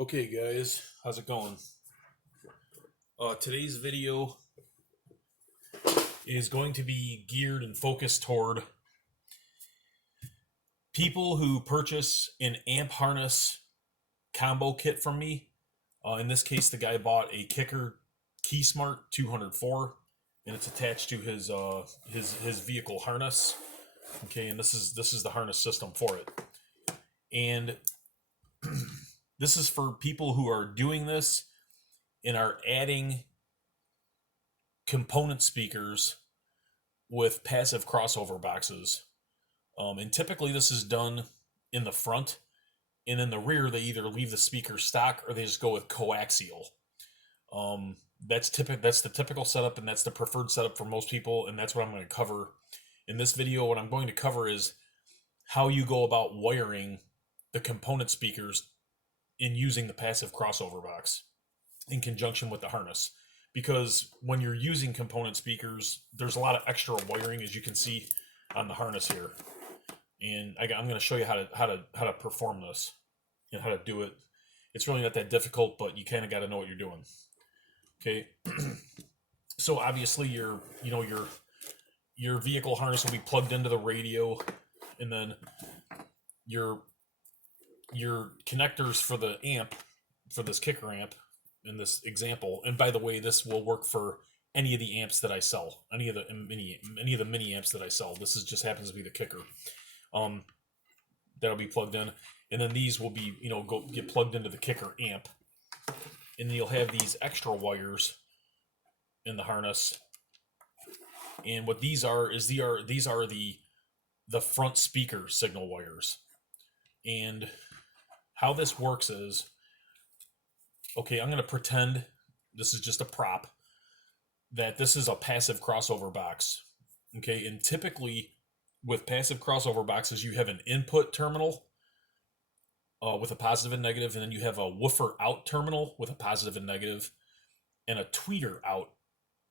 Okay guys, how's it going? Today's video is going to be geared and focused toward people who purchase an amp harness combo kit from me. In this case, the guy bought a Kicker KeySmart 204, and it's attached to his vehicle harness. Okay, and this is the harness system for it. And this is for people who are doing this and are adding component speakers with passive crossover boxes. And typically this is done in the front, and in the rear they either leave the speaker stock or they just go with coaxial. That's the typical setup, and that's the preferred setup for most people, and that's what I'm going to cover in this video. What I'm going to cover is how you go about wiring the component speakers in using the passive crossover box in conjunction with the harness. Because when you're using component speakers, there's a lot of extra wiring, as you can see on the harness here. And I'm going to show you how to perform this and how to do it. It's really not that difficult, but you kind of got to know what you're doing. Okay. So obviously your vehicle harness will be plugged into the radio, and then your connectors for the amp, for this Kicker amp in this example. And by the way, this will work for any of the amps that I sell, any of the mini amps that I sell. This just happens to be the Kicker. That'll be plugged in, and then these will be get plugged into the Kicker amp, and then you'll have these extra wires in the harness. And what these are is these are the front speaker signal wires. And how this works is, okay, I'm going to pretend this is just a prop, that this is a passive crossover box. Okay, and typically with passive crossover boxes, you have an input terminal with a positive and negative, and then you have a woofer out terminal with a positive and negative, and a tweeter out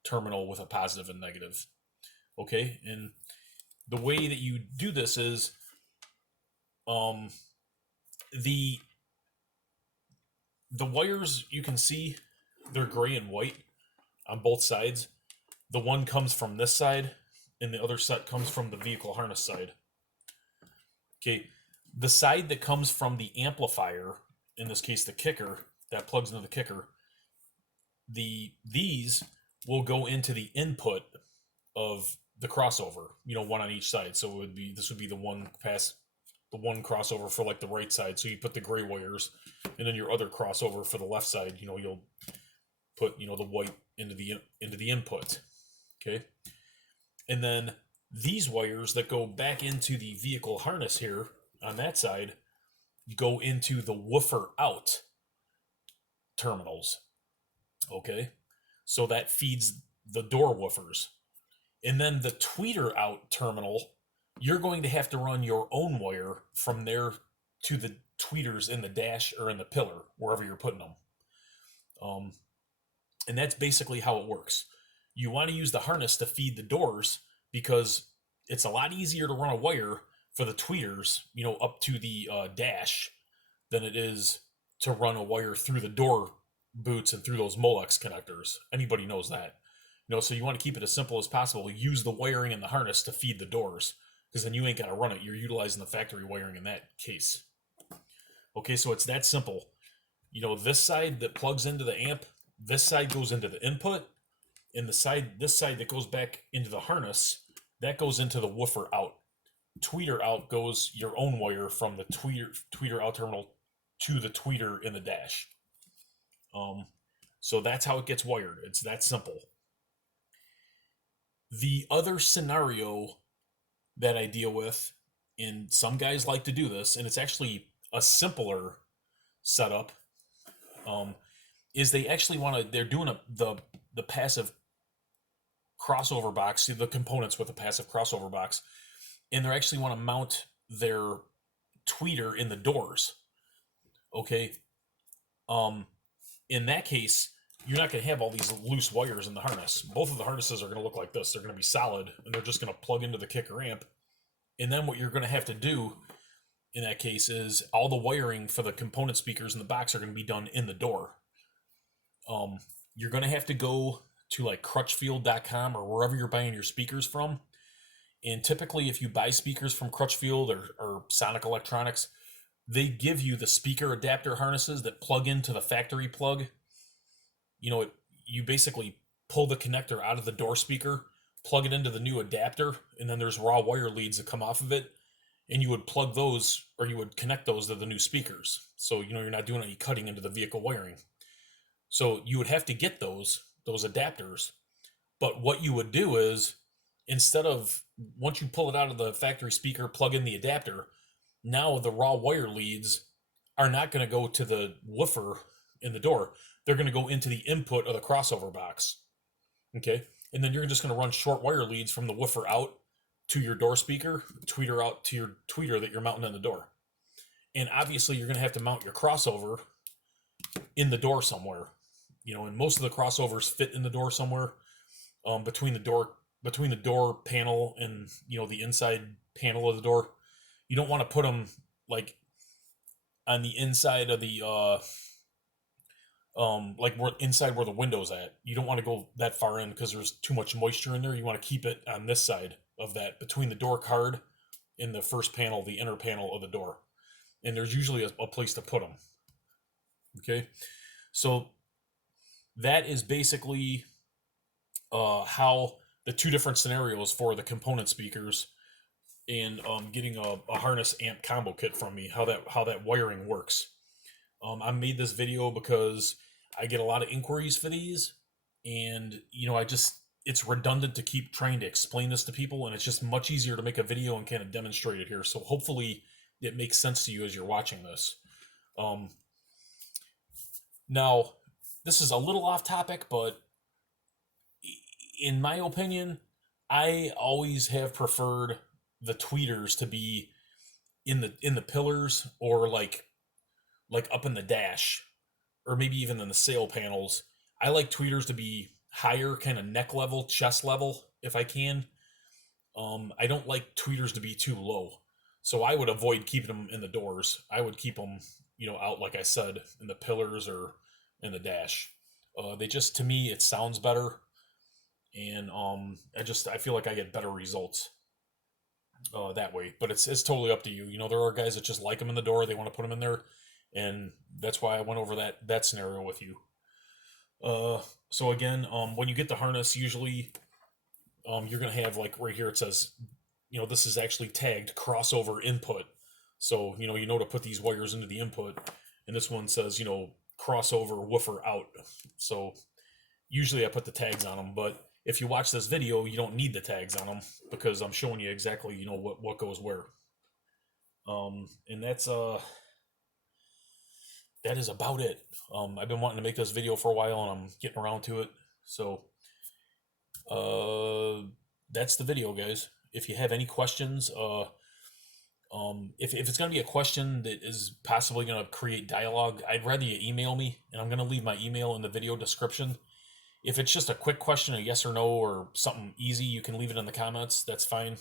terminal with a positive and negative. Okay, and the way that you do this is the wires, you can see they're gray and white on both sides. The one comes from this side, and the other set comes from the vehicle harness side. Okay, the side that comes from the amplifier, in this case the Kicker, that plugs into the Kicker, these will go into the input of the crossover, one on each side. So this would be the one crossover for like the right side. So you put the gray wires, and then your other crossover for the left side, you'll put the white into the input. Okay, and then these wires that go back into the vehicle harness here on that side go into the woofer out terminals. Okay, so that feeds the door woofers. And then the tweeter out terminal, you're going to have to run your own wire from there to the tweeters in the dash or in the pillar, wherever you're putting them. And that's basically how it works. You want to use the harness to feed the doors, because it's a lot easier to run a wire for the tweeters, up to the dash, than it is to run a wire through the door boots and through those Molex connectors. Anybody knows that. So you want to keep it as simple as possible. Use the wiring in the harness to feed the doors, because then you ain't got to run it. You're utilizing the factory wiring in that case. Okay, so it's that simple. This side that plugs into the amp, this side goes into the input, and this side that goes back into the harness, that goes into the woofer out. Tweeter out goes your own wire from the tweeter out terminal to the tweeter in the dash. So that's how it gets wired. It's that simple. The other scenario that I deal with, and some guys like to do this, and it's actually a simpler setup, is they actually they're doing the passive crossover box, the components with a passive crossover box, and they actually want to mount their tweeter in the doors. Okay, in that case, you're not going to have all these loose wires in the harness. Both of the harnesses are going to look like this. They're going to be solid, and they're just going to plug into the Kicker amp. And then what you're going to have to do in that case is all the wiring for the component speakers in the box are going to be done in the door. You're going to have to go to like Crutchfield.com or wherever you're buying your speakers from. And typically, if you buy speakers from Crutchfield or Sonic Electronics, they give you the speaker adapter harnesses that plug into the factory plug. You basically pull the connector out of the door speaker, plug it into the new adapter, and then there's raw wire leads that come off of it. And you would plug those, or you would connect those to the new speakers. So, you're not doing any cutting into the vehicle wiring. So you would have to get those adapters. But what you would do is, instead of, once you pull it out of the factory speaker, plug in the adapter, now the raw wire leads are not going to go to the woofer in the door. They're going to go into the input of the crossover box. Okay? And then you're just going to run short wire leads from the woofer out to your door speaker, tweeter out to your tweeter that you're mounting on the door. And obviously you're going to have to mount your crossover in the door somewhere. And most of the crossovers fit in the door somewhere, between the door panel and the inside panel of the door. You don't want to put them like on the inside of the inside where the window's at. You don't want to go that far in because there's too much moisture in there. You want to keep it on this side of that, between the door card and the first panel, the inner panel of the door. And there's usually a place to put them. Okay, so that is basically how the two different scenarios for the component speakers and getting a harness amp combo kit from me, how that wiring works. I made this video because I get a lot of inquiries for these, and it's redundant to keep trying to explain this to people, and it's just much easier to make a video and kind of demonstrate it here. So hopefully it makes sense to you as you're watching this. Now, this is a little off topic, but in my opinion, I always have preferred the tweeters to be in the pillars, or like up in the dash, or maybe even in the sail panels. I like tweeters to be higher, kind of neck level, chest level, if I can. I don't like tweeters to be too low. So I would avoid keeping them in the doors. I would keep them, out, like I said, in the pillars or in the dash. They just, to me, it sounds better. And I feel like I get better results that way. But it's totally up to you. There are guys that just like them in the door. They want to put them in there. And that's why I went over that scenario with you. So again, when you get the harness, usually you're going to have, like right here, it says, this is actually tagged crossover input. So, to put these wires into the input. And this one says, crossover woofer out. So usually I put the tags on them, but if you watch this video, you don't need the tags on them because I'm showing you exactly, what goes where. And that is about it. I've been wanting to make this video for a while, and I'm getting around to it. So, that's the video, guys. If you have any questions, if it's going to be a question that is possibly going to create dialogue, I'd rather you email me, and I'm going to leave my email in the video description. If it's just a quick question, a yes or no, or something easy, you can leave it in the comments. That's fine.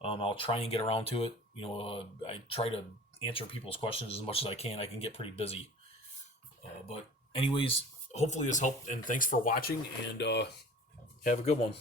I'll try and get around to it. I try to answer people's questions as much as I can. I can get pretty busy. But anyways, hopefully this helped, and thanks for watching, and have a good one.